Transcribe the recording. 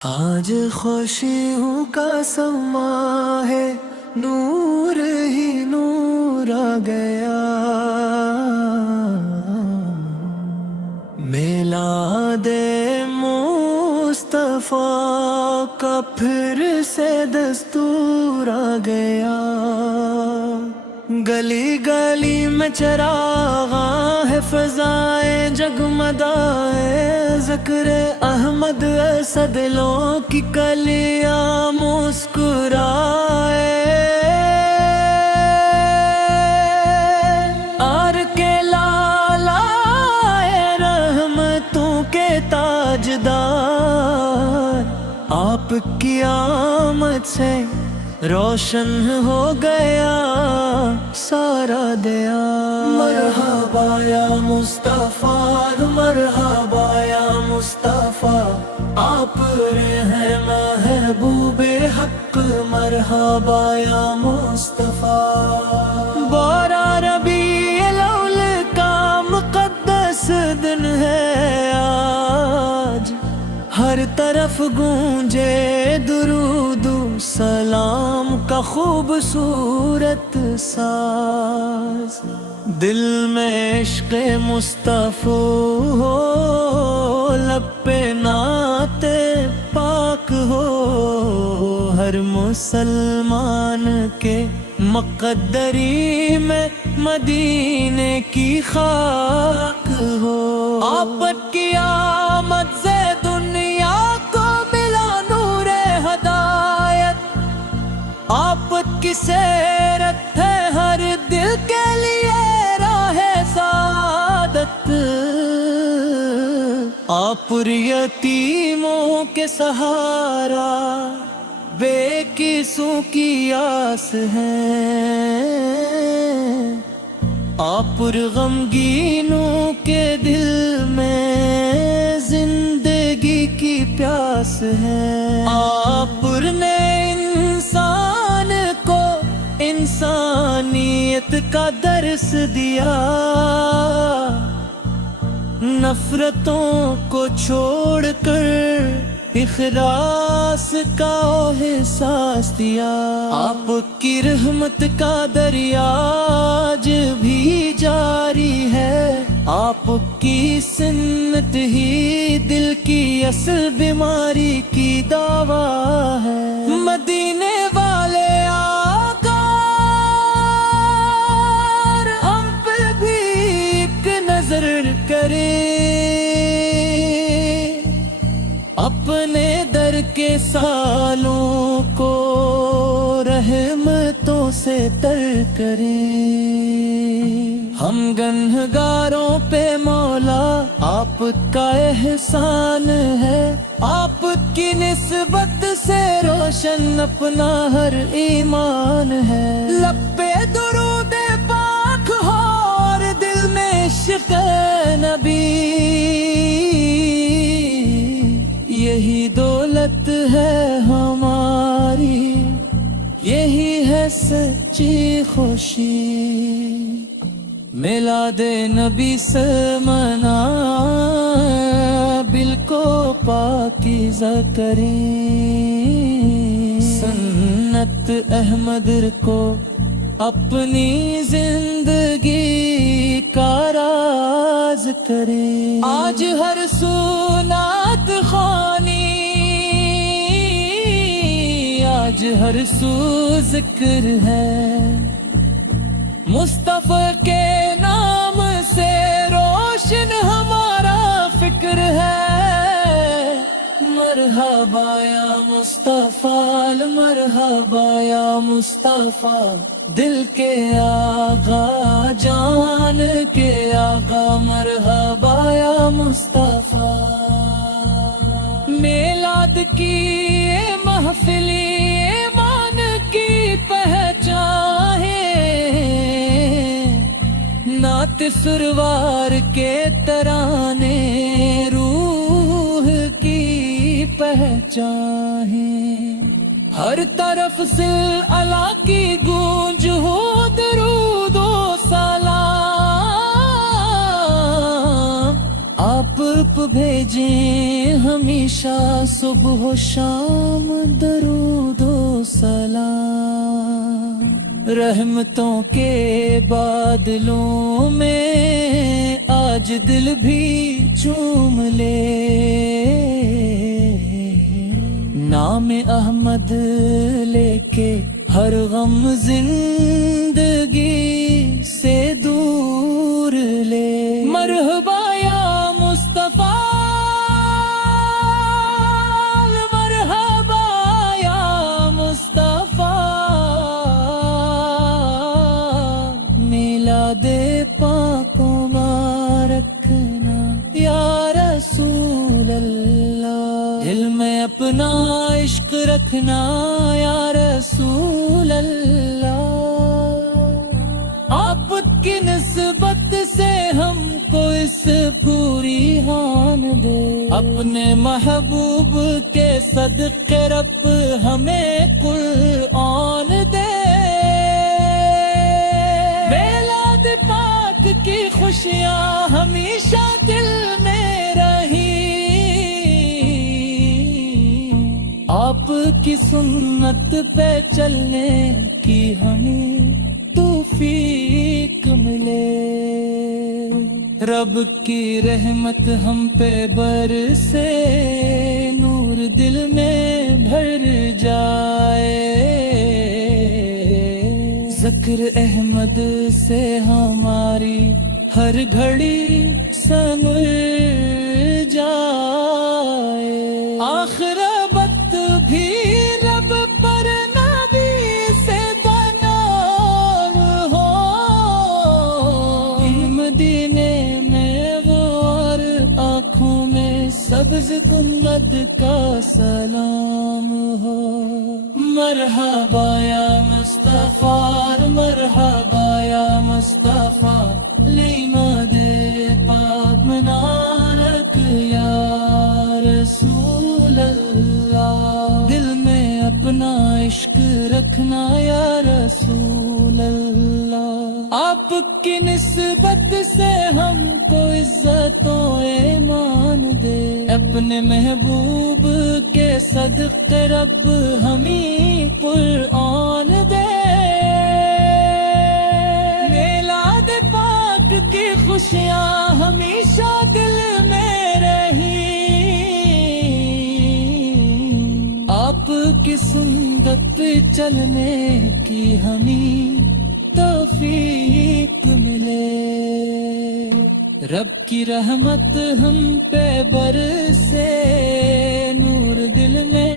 آج خوشیوں کا سما ہے، نور ہی نور آ گیا، میلاد مصطفیٰ کا پھر سے دستور آ گیا۔ گلی گلی میں چراغاں ہے، فضائیں جگمگائے، ذکر احمد اسد لوں کی کلیاں مسکرائے۔ آر کے لالا اے رحمتوں کے تاجدار، آپ کی آمد سے روشن ہو گیا سارا دیا۔ مرحبا یا مصطفیٰ، مرحبا یا مصطفیٰ، آپ ہیں محبوب حق، مرحبا یا مصطفیٰ۔ بارہ ربیع الاول کا مقدس دن ہے آج، ہر طرف گونجے درود و سلام کا خوبصورت ساز، دل میں عشق مصطفیٰ ہو، لب پہ نعت پاک ہو، ہر مسلمان کے مقدری میں مدینے کی خاک ہو۔ آپت کی آمد سے دنیا کو ملا نور ہدایت، آپت کی سیرت ہے ہر دل کے لیے راہ سعادت، آپ یتیموں کے سہارا، بے قصوں کی آس ہیں، آپ غمگینوں کے دل میں زندگی کی پیاس ہے، آپ نے انسان کو انسانیت کا درس دیا، نفرتوں کو چھوڑ کر اخلاص کا احساس دیا۔ آپ کی رحمت کا دریا آج بھی جاری ہے، آپ کی سنت ہی دل کی اصل بیماری کی دوا ہے۔ مدینے والے آقا ہم پہ بھی ایک نظر کرے، اپنے در کے سالوں کو رحمتوں سے تر کریں۔ ہم گنہگاروں پہ مولا آپ کا احسان ہے، آپ کی نسبت سے روشن اپنا ہر ایمان ہے۔ لب پہ درود پاک ہو اور دل میں عشق نبی، یہی دولت ہے ہماری، یہی ہے سچی خوشی۔ میلاد نبی سے منا دل کو پاکیزہ کریں، سنت احمد کو اپنی زندگی کا راز کریں۔ آج ہر سنت خوانی، آج ہر سو ذکر ہے، مصطفیٰ کے نام سے روشن ہمارا فکر ہے۔ مرحبا یا مصطفیٰ، مرحبا یا مصطفیٰ، دل کے آقا، جان کے آقا، مرحبا یا مصطفیٰ۔ میلاد کی محفل ایمان کی پہچان ہے، نعت سروار کے ترانے روح کی پہچان ہے، ہر طرف سے اللہ کی گونج ہو، درود و سلام آپ پہ بھیجیں ہمیشہ صبح و شام درود و سلام، رحمتوں کے بادلوں میں آج دل بھی چوم لے، نام احمد لے کے ہر غم زندگی سے دور لے۔ مرحبا یا مصطفیٰ، مرحبا یا مصطفیٰ، میلاد پاک مبارکنا یا رسول اللہ، دل میں اپنا عشق رکھنا یا رسول اللہ، آپ کی نسبت سے ہم کو اس پوری ہان دے، اپنے محبوب کے صدقے رب ہمیں قرآن دے، میلاد پاک کی خوشیاں ہمیشہ دل میں رہی، آپ کی سنت پہ چلنے کی ہمیں توفیق ملے، رب کی رحمت ہم پہ برسے، نور دل میں بھر جائے، ذکر احمد سے ہماری ہر گھڑی سنور جائے، آخرت بھی رب پر نبی سے بنار ہو، مدینے میں وہ اور آنکھوں میں سبز گنبد کا سلام ہو، مرحبا یا مصطفیٰ، مرحبا یا مصطفیٰ، لیماد پاک منارک یا رسول اللہ، دل میں اپنا عشق رکھنا یا رسول اللہ، آپ کی نسبت سے ہم کو عزت و ایمان دے، اپنے محبوب کے صدقے رب ہمیں قرآن دے، میلاد پاک کی خوشیاں ہمیشہ دل میں رہی، آپ کی سنت پہ چلنے کی ہمیں توفیق ملے، رب کی رحمت ہم پہ برسے، نور دل میں